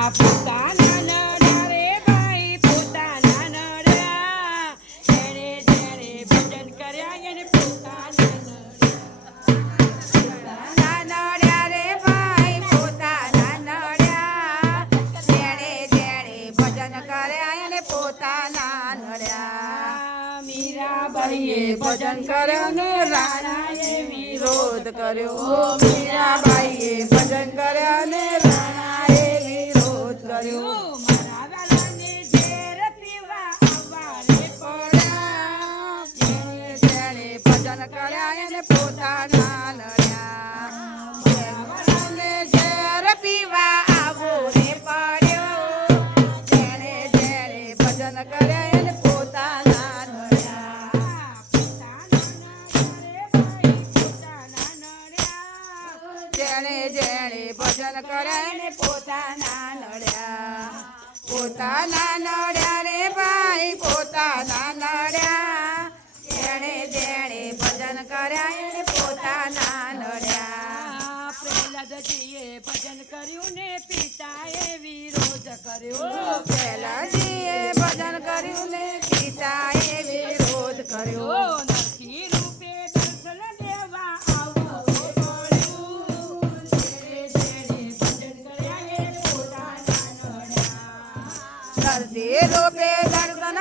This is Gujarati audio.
પોતાના નડ્યા રે ભાઈ પોતાના નડ્યા જેણે જેણે ભજન કર્યા એને પોતાના નડ્યા રે ભાઈ પોતાના નડ્યા જેણે જેણે ભજન કર્યા એને પોતાના નડ્યા મીરાબાઈએ ભજન કર્યું ને રાણાએ વિરોધ કર્યો મીરાબાઈએ ભજન કર્યા ને રાણાએ વિરોધ કર્યો મારા વાલાને ઝેર પીવા આવવા રે પડ્યા જેણે જેણે ભજન કર્યા એને પોતાના નડ્યા અને ઝેર પીવા આવો રે પડ્યો જેણે જેણે ભજન કર્યા એને પોતાના નડ્યા જેણે જેણે ભજન કર્યા એને પોતાના નડ્યા પોતાના નડ્યા રે ભાઈ પોતાના નડ્યા જેણે જેણે ભજન કર્યા એને પોતાના નડ્યા પ્રહલાદજીએ ભજન કર્યું ને પિતાએ વિરોધ કર્યો પ્રહલાદજીએ ભજન કર્યું ને પિતાએ વિરોધ કર્યો નરસિંહ રૂપે દર્શન દેવા આવવું પડ્યું જેણે જેણે ભજન કર્યા એ પોતાના નડ્યા નરસિંહ રૂપે દર્શન